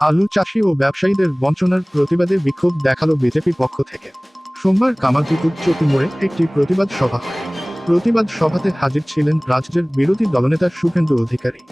আলু চাষি ও ব্যবসায়ীদের বঞ্চনার প্রতিবাদে বিক্ষোভ দেখালো বিজেপি পক্ষ থেকে। সোমবার কামারপুকুর চৌকি মোড়ে একটি প্রতিবাদ সভা হয়। প্রতিবাদ সভাতে হাজির ছিলেন রাজ্যের বিরোধী দলনেতা শুভেন্দু অধিকারী।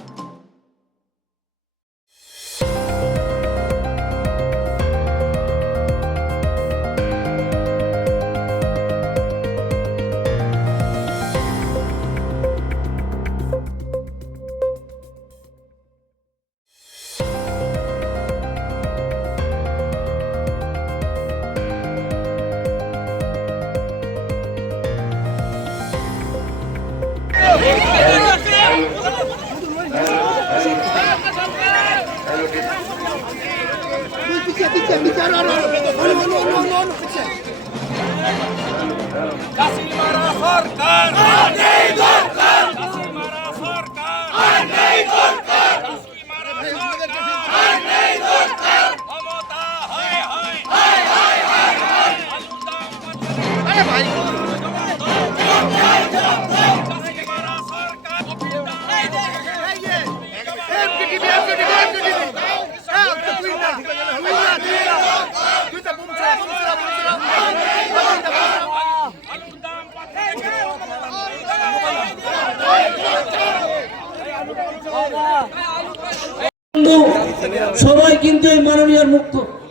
সবাই কিন্তু এই মাননীয়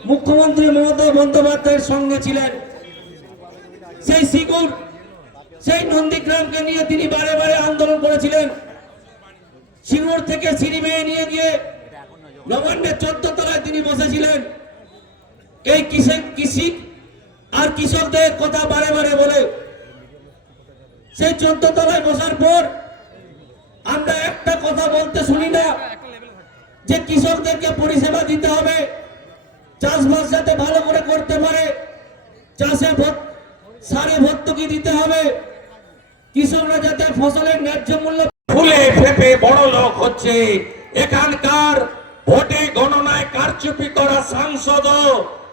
মুখ্যমন্ত্রী মমতা বন্দ্যোপাধ্যায়ের সঙ্গে ছিলেন। সেই সিঙ্গুর সেই নন্দীগ্রামকে নিয়ে তিনি বারে বারে আন্দোলন করেছিলেন। সিঙ্গুর থেকে সিঁড়িমেয়ে নিয়ে গিয়ে নবান্নের 14 তলায় তিনি বসেছিলেন। এই কৃষি আর কৃষকদের কথা বারে বারে বলে সেই 14 তলায় বসার পর আমরা একটা কথা বলতে শুনি না যে কৃষকদেরকে পরিষেবা দিতে হবে, চাষবাস যাতে ভালো করে করতে পারে, চাষে সারে ভর্তুকি দিতে হবে, কৃষকরা যাতে ফসলের ন্যায্য মূল্য ফুলে ফেপে বড় লোক হচ্ছে। এখানকার ভোটে গণনায় কারচুপি করা সাংসদ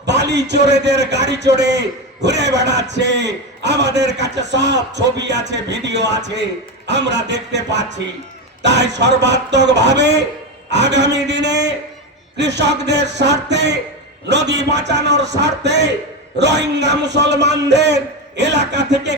বালি চোরেদের গাড়ি চড়ে ঘুরে বেড়াচ্ছে। আমাদের কাছে সব ছবি আছে, ভিডিও আছে, আমরা দেখতে পাচ্ছি। তাই সর্বাত্মক ভাবে আগামী দিনে কৃষকদের স্বার্থে, নদী বাঁচানোর স্বার্থে রোহিঙ্গা মুসলমানদের এলাকা থেকে